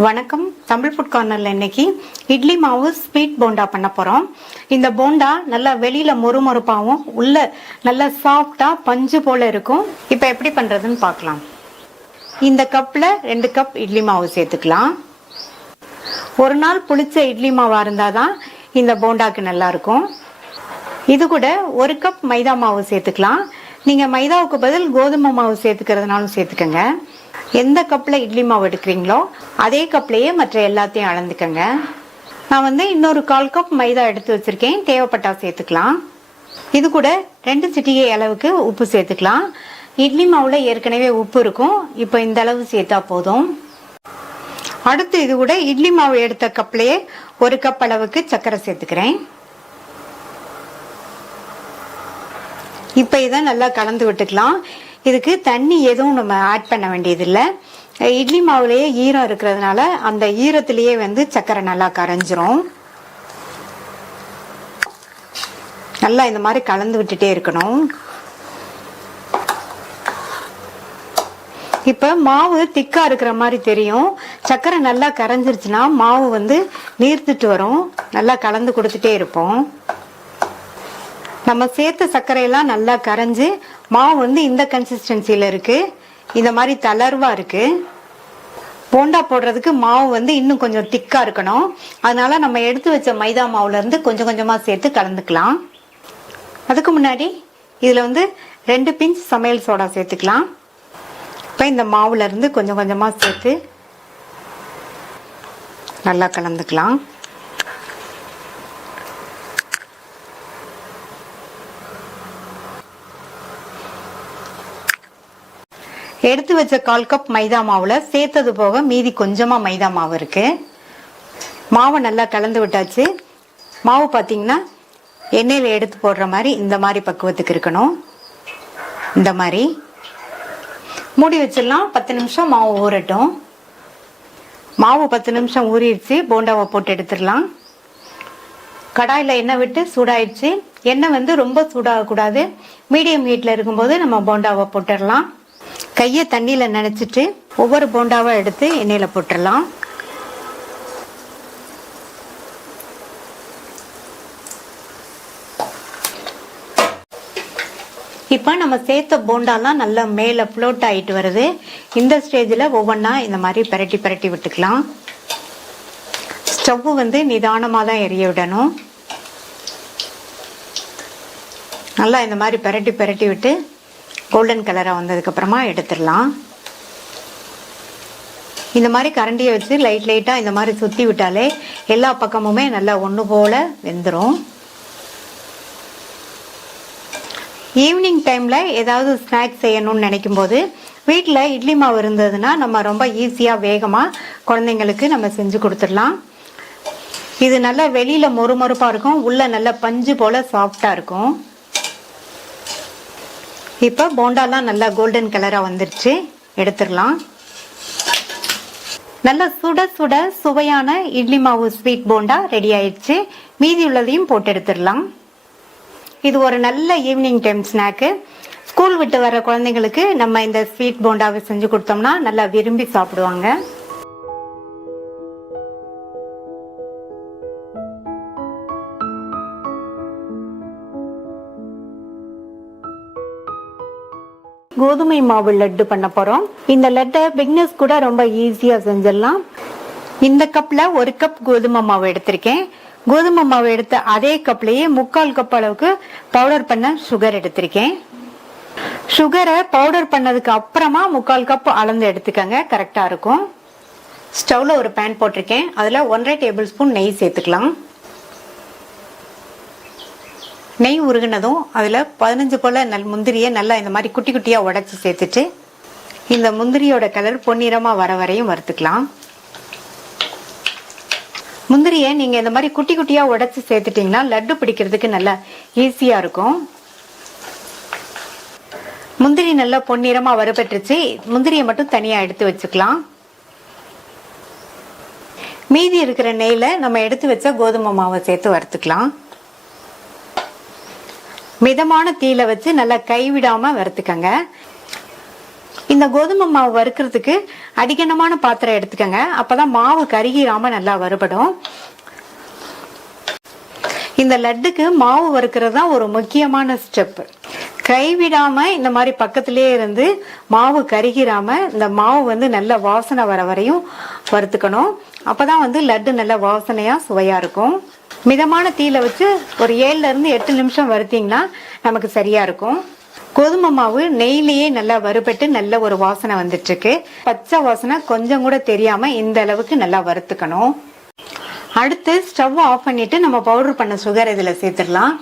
வணக்கம். தமிழ் ஃபுட் கார்னர்ல இன்னைக்கு இட்லி மாவு ஸ்வீட் போண்டா பண்ண போறோம். இந்த போண்டா நல்லா வெளியில மொறுமொறுப்பாவும் உள்ள நல்லா சாஃப்டா பஞ்சு போல இருக்கும். இப்ப எப்படி பண்றதுன்னு பார்க்கலாம். இந்த கப்ல 2 கப் இட்லி மாவு சேர்த்துக்கலாம். ஒரு நாள் புளிச்ச இட்லி மாவா இருந்தாதான் இந்த போண்டாக்கு நல்லா இருக்கும். இது கூட 1 கப் மைதா மாவு சேர்த்துக்கலாம். நீங்க மைதாவுக்கு பதில் கோதுமை மாவு சேர்த்துக்கிறதுனாலும் சேர்த்துக்கங்க. எந்த கப்ல இட்லி மாவு எடுக்கிறீங்களோ அதே கப்லயே மற்ற எல்லாத்தையும் அளந்துக்கங்க. நான் இன்னொரு 1/4 கப் மைதா எடுத்து வச்சிருக்கேன். தேவைப்பட்டா சேர்த்துக்கலாம். இது கூட 2 சிட்டிகை அளவுக்கு உப்பு சேர்த்துக்கலாம். இட்லி மாவுல ஏற்கனவே உப்பு இருக்கும். இப்போ இந்த அளவு சேர்த்தா போதும். அடுத்து இது கூட இட்லி மாவு எடுத்த கப்லயே 1 கப் அளவுக்கு சர்க்கரை சேர்த்துக்கிறேன். இப்ப இதை நல்லா கலந்து விட்டுக்கலாம். இதுக்கு தண்ணி எதுவும் நம்ம ஆட் பண்ண வேண்டியதில்லை. இட்லி மாவுலயே ஈரம் இருக்கிறதுனால அந்த ஈரத்திலேயே சர்க்கரை நல்லா கரைஞ்சிரும். நல்லா இந்த மாதிரி கலந்து விட்டுட்டே இருக்கணும். இப்ப மாவு திக்கா இருக்கிற மாதிரி தெரியும். சர்க்கரை நல்லா கரைஞ்சிருச்சுன்னா மாவு நீர்த்துட்டு வரும். நல்லா கலந்து கொடுத்துட்டே இருப்போம். நம்ம சேர்த்த சர்க்கரையெல்லாம் நல்லா கரைஞ்சு மாவு இந்த கன்சிஸ்டன்சில இருக்கு. இந்த மாதிரி தளர்வா இருக்கு. போண்டா போடுறதுக்கு மாவு இன்னும் கொஞ்சம் திக்கா இருக்கணும். அதனால நம்ம எடுத்து வச்ச மைதா மாவுல இருந்து கொஞ்சம் கொஞ்சமா சேர்த்து கலந்துக்கலாம். அதுக்கு முன்னாடி இதுல 2 பிஞ்ச் சமையல் சோடா சேர்த்துக்கலாம். இப்ப இந்த மாவுல இருந்து கொஞ்சம் கொஞ்சமா சேர்த்து நல்லா கலந்துக்கலாம். எடுத்து வச்ச 1/4 கப் மைதா மாவுல சேர்த்தது போக மீதி கொஞ்சமா மைதா மாவு இருக்கு. மாவை நல்லா கலந்து விட்டாச்சு. மாவு பாத்தீங்கன்னா எண்ணெயில எடுத்து போடுற மாதிரி இந்த மாதிரி பக்குவத்துக்கு இருக்கணும். இந்த மாதிரி மூடி வச்சிடலாம். 10 நிமிஷம் மாவு ஊறட்டும். மாவு 10 நிமிஷம் ஊறிடுச்சு. போண்டாவை போட்டு எடுத்துடலாம். கடாயில எண்ணெய் விட்டு சூடாயிடுச்சு. எண்ணெய் ரொம்ப சூடாக கூடாது. மீடியம் ஹீட்ல இருக்கும்போது நம்ம போண்டாவை போட்டுடலாம். கையை தண்ணியில நனைச்சிட்டு ஒவ்வொரு போண்டாவா எடுத்து எண்ணெயில போட்டுடலாம். இப்ப நம்ம சேர்த்த போண்டாலாம் நல்லா மேல ஃப்ளோட் ஆயிட்டு வருது. இந்த ஸ்டேஜ்ல ஒவ்வொன்னா இந்த மாதிரி பிரட்டி பிரட்டி விட்டுக்கலாம். ஸ்டவ் நிதானமா தான் எரிய விடணும். நல்லா இந்த மாதிரி பிரட்டி பிரட்டி விட்டு கோல்டன் கலரா வந்ததுக்கு அப்புறமா எடுத்துடலாம். இந்த மாதிரி கரண்டியை வச்சு லைட் லைட்டா இந்த மாதிரி சுத்தி விட்டாலே எல்லா பக்கமுமே நல்லா ஒண்ணு போல வெந்துடும். ஈவினிங் டைம்ல ஏதாவது ஸ்நாக்ஸ் செய்யணும்னு நினைக்கும் போது வீட்டுல இட்லி மாவு இருந்ததுன்னா நம்ம ரொம்ப ஈஸியா வேகமா குழந்தைங்களுக்கு நம்ம செஞ்சு கொடுத்துடலாம். இது நல்லா வெளியில மொறுமொறுப்பா இருக்கும். உள்ள நல்லா பஞ்சு போல சாஃப்டா இருக்கும். இப்ப போண்டாலாம் நல்லா கோல்டன் கலரா வந்துருச்சு. எடுத்துடலாம். நல்லா சுட சுட சுவையான இட்லி மாவு ஸ்வீட் போண்டா ரெடி ஆயிடுச்சு. மீதி உள்ளதையும் போட்டு எடுத்துடலாம். இது ஒரு நல்ல ஈவினிங் டைம் ஸ்நாக்கு. ஸ்கூல் விட்டு வர குழந்தைங்களுக்கு நம்ம இந்த ஸ்வீட் போண்டாவை செஞ்சு கொடுத்தோம்னா நல்லா விரும்பி சாப்பிடுவாங்க. கோதுமை மாவு லட்டு பண்ண போறோம். இந்த லட்டை பிகினர்ஸ் கூட ரொம்ப ஈஸியா செஞ்சிடலாம். இந்த கப்ல 1 கப் கோதுமை மாவு எடுத்திருக்கேன். கோதுமை மாவு எடுத்த அதே கப்லயே 3/4 கப் அளவுக்கு பவுடர் பண்ண சுகர் எடுத்திருக்கேன். சுகரை பவுடர் பண்ணதுக்கு அப்புறமா 3/4 கப் அளந்து எடுத்துக்கங்க. கரெக்டா இருக்கும். ஸ்டவ்ல ஒரு பேன் போட்டிருக்கேன். அதுல 1.5 டேபிள் ஸ்பூன் நெய் சேர்த்துக்கலாம். நெய் உருகினதும் அதுல 15 போல முந்திரியை நல்லா இந்த மாதிரி குட்டி குட்டியா உடைச்சு சேர்த்துட்டு இந்த முந்திரியோட கலர் பொன்னிறமா வர வரையும் வறுத்துக்கலாம். முந்திரியை நீங்க இந்த மாதிரி குட்டி குட்டியா உடைச்சு சேர்த்துட்டீங்கன்னா லட்டு பிடிக்கிறதுக்கு நல்லா ஈஸியா இருக்கும். முந்திரி நல்லா பொன்னிறமா வறுபட்டுருச்சு. முந்திரியை மட்டும் தனியா எடுத்து வச்சுக்கலாம். மீதி இருக்கிற நெய்ல நம்ம எடுத்து வச்ச கோதுமை மாவை சேர்த்து வறுத்துக்கலாம். மிதமான தீயில வச்சு நல்லா கைவிடாம வறுத்துக்கங்க. இந்த கோதுமை மாவு வறுக்கிறதுக்கு அடிக்கனமான பாத்திரம் எடுத்துக்கங்க. அப்பதான் மாவு கருகிராம நல்லா வறுபடும். இந்த லட்டுக்கு மாவு வறுக்கிறது தான் ஒரு முக்கியமான ஸ்டெப். கைவிடாம இந்த மாதிரி பக்கத்திலே இருந்து மாவு கருகிராம இந்த மாவு நல்ல வாசனை வர வரையும் வறுத்துக்கணும். அப்பதான் லட்டு நல்ல வாசனையா சுவையா இருக்கும். மிதமான தீயில வச்சு ஒரு 7ல இருந்து 8 நிமிஷம் வறுத்தீங்கன்னா நமக்கு சரியா இருக்கும். கோதுமை மாவு நெய்லயே நல்லா வறுபட்டு நல்ல ஒரு வாசனை வந்துட்டு இருக்கு. பச்சை வாசனை கொஞ்சம் கூட தெரியாம இந்த அளவுக்கு நல்லா வறுத்துக்கணும். அடுத்து ஸ்டவ் ஆஃப் பண்ணிட்டு நம்ம பவுடர் பண்ண சுகர் இதுல சேர்த்துடலாம்.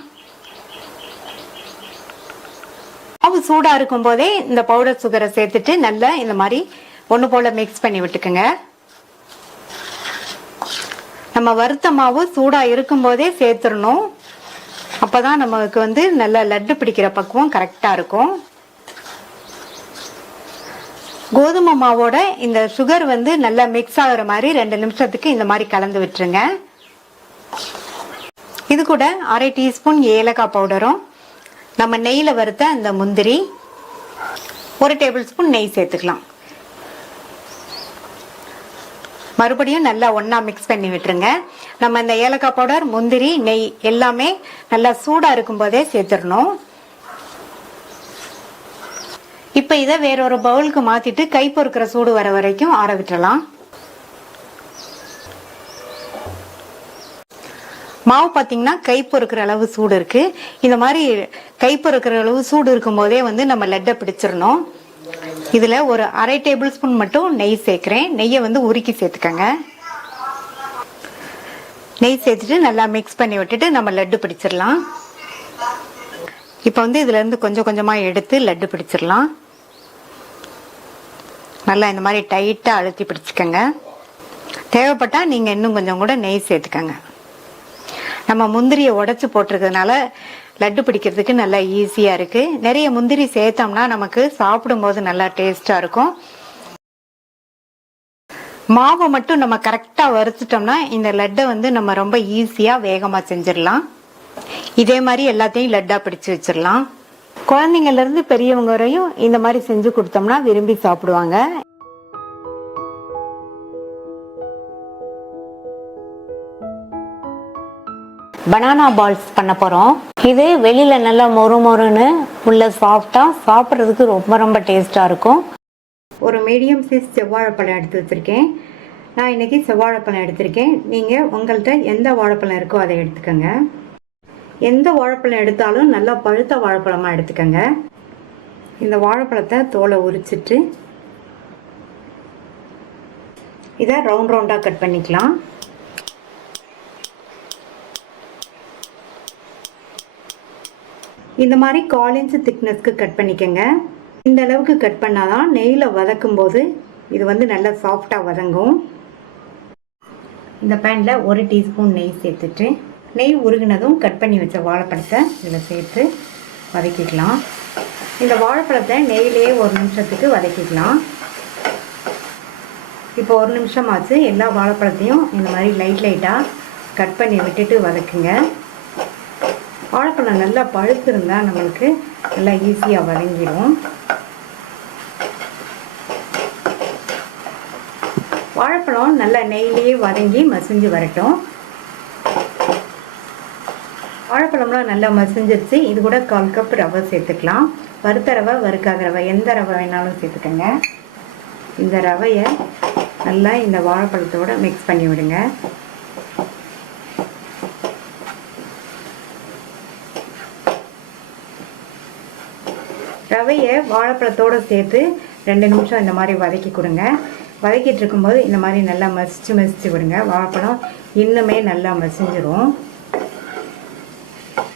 மாவு சூடா இருக்கும் போதே இந்த பவுடர் சுகரை சேர்த்துட்டு நல்லா இந்த மாதிரி ஒண்ணு போல மிக்ஸ் பண்ணி விட்டுக்குங்க. நம்ம வறுத்த மாவு சூடா இருக்கும் போதே சேர்த்துடணும். அப்பதான் நமக்கு நல்ல லட்டு பிடிக்கிற பக்குவம் கரெக்டா இருக்கும். கோதுமை மாவோட இந்த சுகர் நல்லா மிக்ஸ் ஆகுற மாதிரி 2 நிமிஷத்துக்கு இந்த மாதிரி கலந்து விட்டுருங்க. இது கூட 1/2 டீஸ்பூன் ஏலக்காய் பவுடரும் நம்ம நெய்ல வறுத்த இந்த முந்திரி 1 டேபிள் ஸ்பூன் நெய் சேர்த்துக்கலாம். மறுபடியும் நல்லா ஒன்னா மிக்ஸ் பண்ணி விட்டுருங்க. நம்ம இந்த ஏலக்காய் பவுடர், முந்திரி, நெய் எல்லாமே நல்லா சூடா இருக்கும் போதே சேர்த்துடணும். இப்ப இதை வேற ஒரு பவுலுக்கு மாத்திட்டு கை பொறுக்கிற சூடு வர வரைக்கும் ஆற விட்டுறலாம். மாவு பாத்தீங்கன்னா கை பொறுக்கிற அளவு சூடு இருக்கு. இந்த மாதிரி கை பொறுக்கிற அளவு சூடு இருக்கும் போதே நம்ம லட்டை பிடிச்சிடணும். இதுல ஒரு 1/2 டேபிள் ஸ்பூன் மட்டும் நெய் சேர்க்கிறேன். நெய்யை உருக்கி சேர்த்துக்கங்க. நெய் சேர்த்துட்டு நல்லா மிக்ஸ் பண்ணி விட்டுட்டு நம்ம லட்டு பிடிச்சிடலாம். இப்ப இதுல இருந்து கொஞ்சம் கொஞ்சமா எடுத்து லட்டு பிடிச்சிடலாம். நல்லா இந்த மாதிரி டைட்டா அழுத்தி பிடிச்சுக்கங்க. தேவைப்பட்டா நீங்க இன்னும் கொஞ்சம் கூட நெய் சேர்த்துக்கங்க. நம்ம முந்திரியை உடைச்சு போட்டிருக்கிறதுனால லட்டு பிடிக்கிறதுக்கு நல்லா ஈஸியா இருக்கு. நிறைய முந்திரி சேர்த்தோம்னா நமக்கு சாப்பிடும் போது நல்லா டேஸ்டா இருக்கும். மாவை மட்டும் நம்ம கரெக்டா வறுத்துட்டோம்னா இந்த லட்டை நம்ம ரொம்ப ஈஸியா வேகமா செஞ்சிடலாம். இதே மாதிரி எல்லாத்தையும் லட்டா பிடிச்சு வச்சிடலாம். குழந்தைங்கள்ல இருந்து பெரியவங்க வரையும் இந்த மாதிரி செஞ்சு கொடுத்தோம்னா விரும்பி சாப்பிடுவாங்க. பனானா பால்ஸ் பண்ண போறோம். இது வெளியில நல்லா மொறு மொறுன்னு உள்ள சாஃப்டா, சாப்பிட்றதுக்கு ரொம்ப ரொம்ப டேஸ்டா இருக்கும். ஒரு மீடியம் சைஸ் செவ்வாழைப்பழம் எடுத்து வச்சிருக்கேன். நான் இன்னைக்கு செவ்வாழைப்பழம் எடுத்திருக்கேன். நீங்க உங்கள்கிட்ட எந்த வாழைப்பழம் இருக்கோ அதை எடுத்துக்கோங்க. எந்த வாழைப்பழம் எடுத்தாலும் நல்லா பழுத்த வாழைப்பழமா எடுத்துக்கோங்க. இந்த வாழைப்பழத்தை தோலை உரிச்சிட்டு இதை ரவுண்ட் ரவுண்டா கட் பண்ணிக்கலாம். இந்த மாதிரி 1/4 இன்ச் திக்னஸ்க்கு கட் பண்ணிக்கங்க. இந்த அளவுக்கு கட் பண்ணாதான் நெய்ல வதக்கும் போது இது நல்லா சாஃப்டா வதங்கும். இந்த பேன்ல 1 டீஸ்பூன் நெய் சேர்த்துட்டு நெய் உருகினதும் கட் பண்ணி வச்ச வாழைப்பழத்தை இதில் சேர்த்து வதக்கிக்கலாம். இந்த வாழைப்பழத்தை நெய்யிலேயே 1 நிமிஷத்துக்கு வதக்கிக்கலாம். இப்போ 1 நிமிஷம் ஆச்சு. எல்லா வாழைப்பழத்தையும் இந்த மாதிரி லைட்டாக கட் பண்ணி விட்டுட்டு வதக்குங்க. வாழைப்பழம் நல்லா பழுத்து இருந்தால் நம்மளுக்கு நல்லா ஈஸியாக வதங்கிடும். வாழைப்பழம் நல்லா நெய்யிலேயே வதங்கி மசிஞ்சு வரட்டும். வாழைப்பழம்லாம் நல்லா மசிஞ்சிருச்சு. இது கூட 1/4 கப் ரவை சேர்த்துக்கலாம். வறுத்த ரவை, வறுக்காத ரவை, எந்த ரவை வேணாலும் சேர்த்துக்கோங்க. இந்த ரவையை நல்லா இந்த வாழைப்பழத்தோட மிக்ஸ் பண்ணி விடுங்க. ரவையை வாழைப்பழத்தோடு சேர்த்து 2 நிமிஷம் இந்த மாதிரி வதக்கி கொடுங்க. வதக்கிட்டு இருக்கும்போது இந்த மாதிரி நல்லா மசிச்சு விடுங்க. வாழைப்பழம் இன்னுமே நல்லா மசிஞ்சிரும்.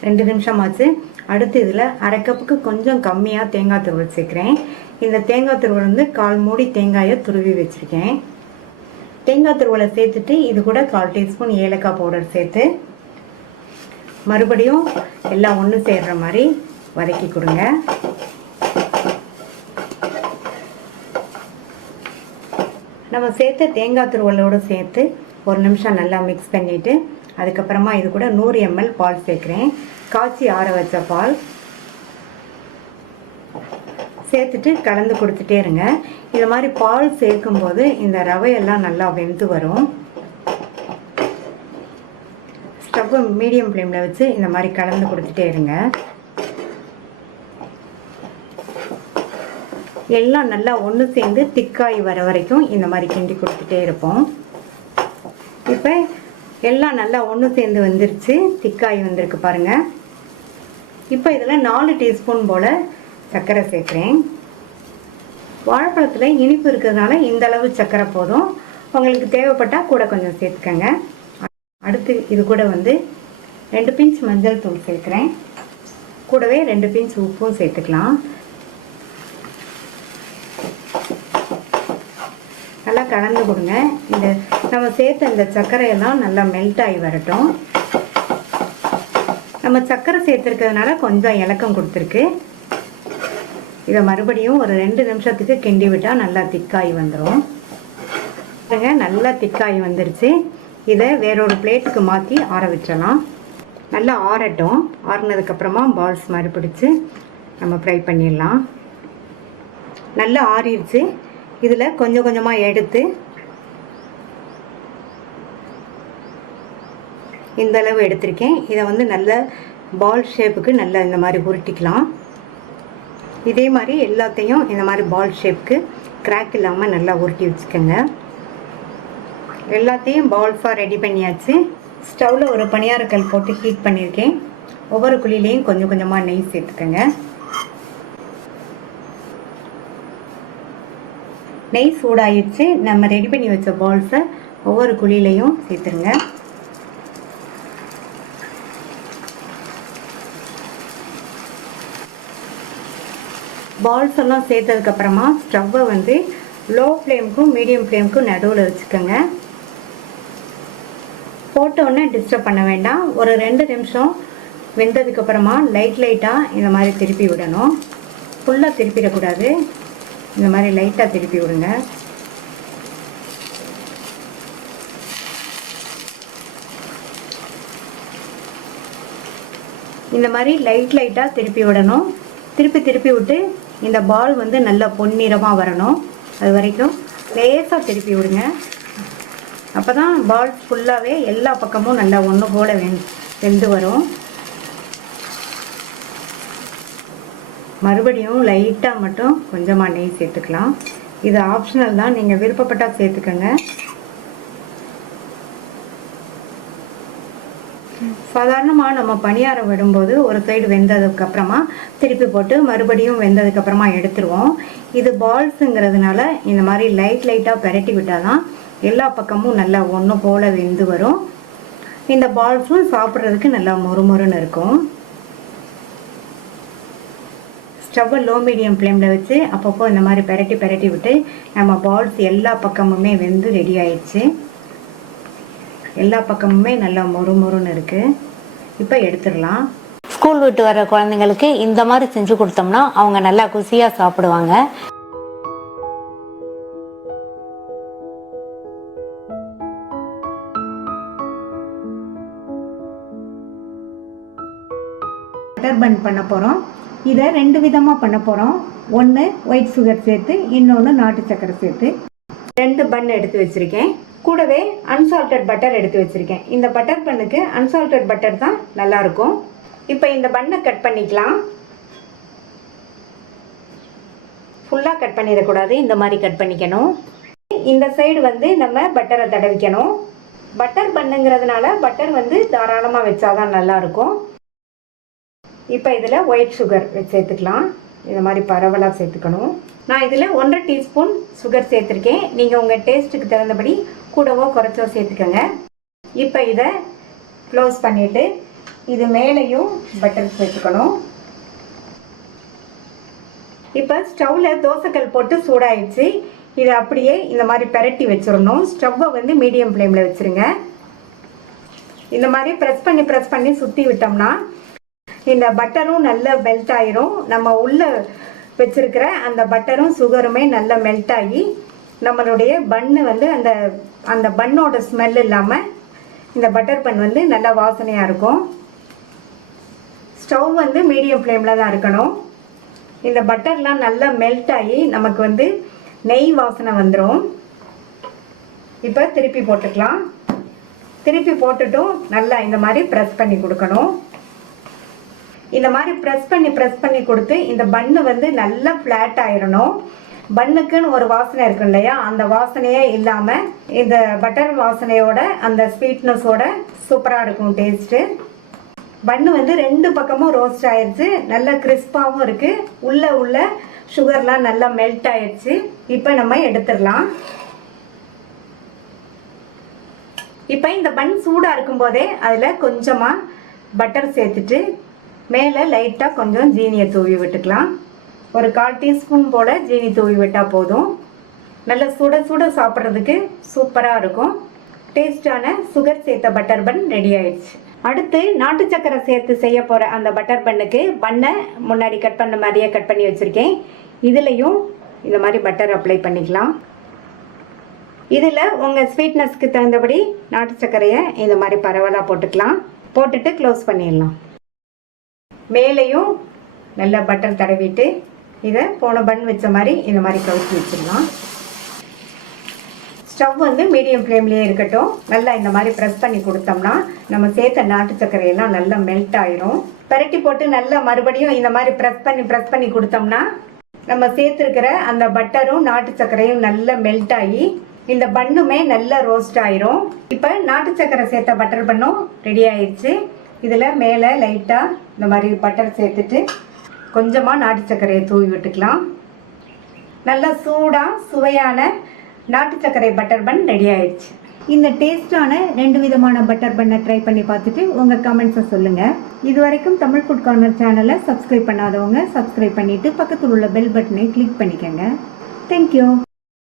2 நிமிஷம் ஆச்சு. அடுத்து இதில் 1/2 கப்புக்கு கொஞ்சம் கம்மியாக தேங்காய் துருவல் சேர்க்குறேன். இந்த தேங்காய் துருவல் 1/4 மூடி தேங்காயை துருவி வச்சுருக்கேன். தேங்காய் துருவலை சேர்த்துட்டு இது கூட 1/4 டீஸ்பூன் ஏலக்காய் பவுடர் சேர்த்து மறுபடியும் எல்லாம் ஒன்று சேர்ற மாதிரி வதக்கி கொடுங்க. நம்ம சேர்த்த தேங்காய் துருவலோடு சேர்த்து 1 நிமிஷம் நல்லா மிக்ஸ் பண்ணிவிட்டு அதுக்கப்புறமா இது கூட 100 ml பால் சேர்க்குறேன். காய்ச்சி ஆற வச்ச பால் சேர்த்துட்டு கலந்து கொடுத்துட்டே இருங்க. இந்த மாதிரி பால் சேர்க்கும்போது இந்த ரவையெல்லாம் நல்லா வெந்து வரும். ஸ்டவ் மீடியம் ஃப்ளேமில் வச்சு இந்த மாதிரி கலந்து கொடுத்துட்டே இருங்க. எல்லாம் நல்லா ஒன்று சேர்ந்து திக்காய் வர வரைக்கும் இந்த மாதிரி கிண்டி கொடுத்துட்டே இருப்போம். இப்போ எல்லாம் நல்லா ஒன்று சேர்ந்து வந்துருச்சு, திக்காய் வந்திருக்கு பாருங்கள். இப்போ இதில் 4 டீஸ்பூன் போல் சர்க்கரை சேர்க்குறேன். வாழைப்பழத்தில் இனிப்பு இருக்கிறதுனால இந்த அளவு சர்க்கரை போதும். உங்களுக்கு தேவைப்பட்டால் கூட கொஞ்சம் சேர்த்துக்கங்க. அடுத்து இது கூட 2 பிஞ்ச் மஞ்சள் தூள் சேர்க்குறேன். கூடவே 2 பிஞ்ச் உப்பும் சேர்த்துக்கலாம். நல்லா கலந்து கொடுங்க. இந்த நம்ம சேர்த்த இந்த சர்க்கரையெல்லாம் நல்லா மெல்ட் ஆகி வரட்டும். நம்ம சர்க்கரை சேர்த்துருக்கிறதுனால கொஞ்சம் இலக்கம் கொடுத்துருக்கு. இதை மறுபடியும் ஒரு 2 நிமிஷத்துக்கு கிண்டி விட்டால் நல்லா திக்காய் வந்துடும். நல்லா திக்காய் வந்துருச்சு. இதை வேறொரு பிளேட்டுக்கு மாற்றி ஆற விட்டுறலாம். நல்லா ஆறட்டும். ஆறினதுக்கப்புறமா பால்ஸ் மாதிரி பிடிச்சி நம்ம ஃப்ரை பண்ணிடலாம். நல்லா ஆறிடுச்சு. இதில் கொஞ்சம் கொஞ்சமாக எடுத்து இந்த அளவு எடுத்திருக்கேன். இதை நல்ல பால் ஷேப்புக்கு நல்லா இந்த மாதிரி உருட்டிக்கலாம். இதே மாதிரி எல்லாத்தையும் இந்த மாதிரி பால் ஷேப்புக்கு கிராக் இல்லாமல் நல்லா உருட்டி வச்சுக்கோங்க. எல்லாத்தையும் பால்ஸாக ரெடி பண்ணியாச்சு. ஸ்டவ்வில் ஒரு பணியாரக்கல் போட்டு ஹீட் பண்ணியிருக்கேன். ஒவ்வொரு குழியிலையும் கொஞ்சம் கொஞ்சமாக நெய் சேர்த்துக்கோங்க. நெய் சூடாயிடுச்சு. நம்ம ரெடி பண்ணி வச்ச பால்ஸை ஒவ்வொரு குழியிலையும் சேர்த்துருங்க. பால்ஸ் எல்லாம் சேர்த்ததுக்கப்புறமா ஸ்டவ்வை லோ ஃப்ளேமுக்கும் மீடியம் ஃப்ளேமுக்கும் நடுவில் வச்சுக்கோங்க. போட்டோன்னே டிஸ்டர்ப் பண்ண வேண்டாம். ஒரு 2 நிமிஷம் வெந்ததுக்கப்புறமா லைட்டாக இந்த மாதிரி திருப்பி விடணும். ஃபுல்லாக திருப்பிடக்கூடாது. இந்த மாதிரி லைட்டாக திருப்பி விடுங்க. இந்த மாதிரி லைட்டாக திருப்பி விடணும். திருப்பி விட்டு இந்த பால் நல்லா பொன்னிறமாக வரணும். அது வரைக்கும் லேசாக திருப்பி விடுங்க. அப்போ தான் பால் ஃபுல்லாகவே எல்லா பக்கமும் நல்லா ஒன்று போல் வெந்து வரும். மறுபடியும் லைட்டாக மட்டும் கொஞ்சமாக நெய் சேர்த்துக்கலாம். இது ஆப்ஷனல் தான், நீங்கள் விருப்பப்பட்டால் சேர்த்துக்கோங்க. சாதாரணமாக நம்ம பணியாரம் விடும்போது ஒரு சைடு வெந்ததுக்கப்புறமா திருப்பி போட்டு மறுபடியும் வெந்ததுக்கப்புறமா எடுத்துருவோம். இது பால்ஸுங்கிறதுனால இந்த மாதிரி லைட்டாக பெரட்டி விட்டால் தான் எல்லா பக்கமும் நல்லா ஒன்று போல் வெந்து வரும். இந்த பால்ஸும் சாப்பிட்றதுக்கு நல்லா மொறுமொறுன்னு இருக்கும். ஸ்டவ்வை லோ மீடியம் ஃப்ளேமில் வச்சு அப்பப்போ இந்த மாதிரி பெரட்டி விட்டு நம்ம பால்ஸ் எல்லா பக்கமுமே வெந்து ரெடி ஆயிடுச்சு. எல்லா பக்கமுமே நல்லா மொறுமொறுன்னு இருக்குது. இப்போ எடுத்துடலாம். ஸ்கூல் விட்டு வர குழந்தைங்களுக்கு இந்த மாதிரி செஞ்சு கொடுத்தோம்னா அவங்க நல்லா குசியாக சாப்பிடுவாங்க. பட்டர் பன் பண்ண போகிறோம். இதை 2 விதமாக பண்ண போகிறோம். ஒன்று ஒயிட் சுகர் சேர்த்து, இன்னொன்று நாட்டு சக்கரை சேர்த்து 2 பன் எடுத்து வச்சுருக்கேன். கூடவே அன்சால்டட் பட்டர் எடுத்து வச்சுருக்கேன். இந்த பட்டர் பண்ணுக்கு அன்சால்டட் பட்டர் தான் நல்லாயிருக்கும். இப்போ இந்த பன்னை கட் பண்ணிக்கலாம். ஃபுல்லாக கட் பண்ணிடக்கூடாது, இந்த மாதிரி கட் பண்ணிக்கணும். இந்த சைடு நம்ம பட்டரை தடவிக்கணும். பட்டர் பண்ணுங்கிறதுனால பட்டர் தாராளமாக வச்சாதான் நல்லாயிருக்கும். இப்போ இதில் ஒயிட் சுகர் சேர்த்துக்கலாம். இந்த மாதிரி பரவலாக சேர்த்துக்கணும். நான் இதில் 1.5 டீஸ்பூன் சுகர் சேர்த்துருக்கேன். நீங்கள் உங்கள் டேஸ்ட்டுக்கு தகுந்தபடி கூடவோ குறைச்சோ சேர்த்துக்கோங்க. இப்போ இதை க்ளோஸ் பண்ணிவிட்டு இது மேலேயும் பட்டர் சேர்த்துக்கணும். இப்போ ஸ்டவ்வில் தோசைக்கல் போட்டு சூடாயிடுச்சு. இதை அப்படியே இந்த மாதிரி பெரட்டி வச்சிடணும். ஸ்டவ்வை மீடியம் ஃப்ளேமில் வச்சுருங்க. இந்த மாதிரி ப்ரெஸ் பண்ணி சுற்றி விட்டோம்னா இந்த பட்டரும் நல்லா மெல்ட் ஆயிரும். நம்ம உள்ளே வச்சிருக்கிற அந்த பட்டரும் சுகருமே நல்லா மெல்ட் ஆகி நம்மளுடைய பன்னு அந்த பன்னோட ஸ்மெல் இல்லாமல் இந்த பட்டர் பன் நல்லா வாசனையாக இருக்கும். ஸ்டவ் மீடியம் ஃப்ளேமில் தான் இருக்கணும். இந்த பட்டர்லாம் நல்லா மெல்ட் ஆகி நமக்கு வந்து நெய் வாசனை வந்துடும். இப்போ திருப்பி போட்டுக்கலாம். திருப்பி போட்டுட்டும் நல்லா இந்த மாதிரி ப்ரெஸ் பண்ணி கொடுக்கணும். இந்த மாதிரி ப்ரெஸ் பண்ணி கொடுத்து இந்த பன்னு வந்து நல்லா ஃப்ளாட் ஆயிடணும். பன்னுக்குன்னு ஒரு வாசனை இருக்கும் இல்லையா, அந்த வாசனையே இல்லாமல் இந்த பட்டர் வாசனையோட அந்த ஸ்வீட்னஸோட சூப்பராக இருக்கும் டேஸ்ட்டு. பன்னு வந்து 2 பக்கமும் ரோஸ்ட் ஆயிடுச்சு, நல்லா கிறிஸ்பாகவும் இருக்கு. உள்ள சுகர்லாம் நல்லா மெல்ட் ஆயிடுச்சு. இப்போ நம்ம எடுத்துடலாம். இப்போ இந்த பன் சூடாக இருக்கும்போதே அதில் கொஞ்சமாக பட்டர் சேர்த்துட்டு மேலே லைட்டாக கொஞ்சம் ஜீனியை தூவி விட்டுக்கலாம். ஒரு 1/4 டீஸ்பூன் போல் ஜீனி தூவி விட்டால் போதும். நல்லா சுட சாப்பிட்றதுக்கு சூப்பராக இருக்கும். டேஸ்டான சுகர் சேர்த்த பட்டர் பன் ரெடி ஆயிடுச்சு. அடுத்து நாட்டு சக்கரை சேர்த்து செய்ய போகிற அந்த பட்டர் பன்னுக்கு பண்ணை முன்னாடி கட் பண்ண மாதிரியே கட் பண்ணி வச்சுருக்கேன். இதுலேயும் இந்த மாதிரி பட்டர் அப்ளை பண்ணிக்கலாம். இதில் உங்கள் ஸ்வீட்னஸ்க்கு தகுந்தபடி நாட்டு சர்க்கரையை இந்த மாதிரி பரவலாக போட்டுக்கலாம். போட்டுட்டு க்ளோஸ் பண்ணிடலாம். மேலேயும் நல்லா பட்டர் தடவிட்டு இதை போன பன் வச்ச மாதிரி இந்த மாதிரி கவுத்தி வச்சிடலாம். ஸ்டவ் வந்து மீடியம் ஃப்ளேம்லேயே இருக்கட்டும். நல்லா இந்த மாதிரி ப்ரெஸ் பண்ணி கொடுத்தோம்னா நம்ம சேர்த்த நாட்டு சர்க்கரையெல்லாம் நல்லா மெல்ட் ஆயிரும். பரட்டி போட்டு நல்லா மறுபடியும் இந்த மாதிரி ப்ரெஸ் பண்ணி கொடுத்தோம்னா நம்ம சேர்த்துருக்கிற அந்த பட்டரும் நாட்டு சர்க்கரையும் நல்லா மெல்ட் ஆகி இந்த பன்னுமே நல்லா ரோஸ்ட் ஆயிரும். இப்போ நாட்டு சர்க்கரை சேர்த்த பட்டர் பன்னும் ரெடி ஆயிடுச்சு. இதில் மேலே லைட்டாக இந்த மாதிரி பட்டர் சேர்த்துட்டு கொஞ்சமாக நாட்டு சர்க்கரையை தூவி விட்டுக்கலாம். நல்லா சூடாக சுவையான நாட்டு சர்க்கரை பட்டர் பன் ரெடி ஆயிடுச்சு. இந்த டேஸ்டான 2 விதமான பட்டர் பன்னை ட்ரை பண்ணி பார்த்துட்டு உங்கள் கமெண்ட்ஸை சொல்லுங்கள். இது வரைக்கும் தமிழ் ஃபுட் கார்னர் சேனலை சப்ஸ்கிரைப் பண்ணாதவங்க சப்ஸ்கிரைப் பண்ணிவிட்டு பக்கத்தில் உள்ள பெல் பட்டனை கிளிக் பண்ணிக்கோங்க. தேங்க்யூ.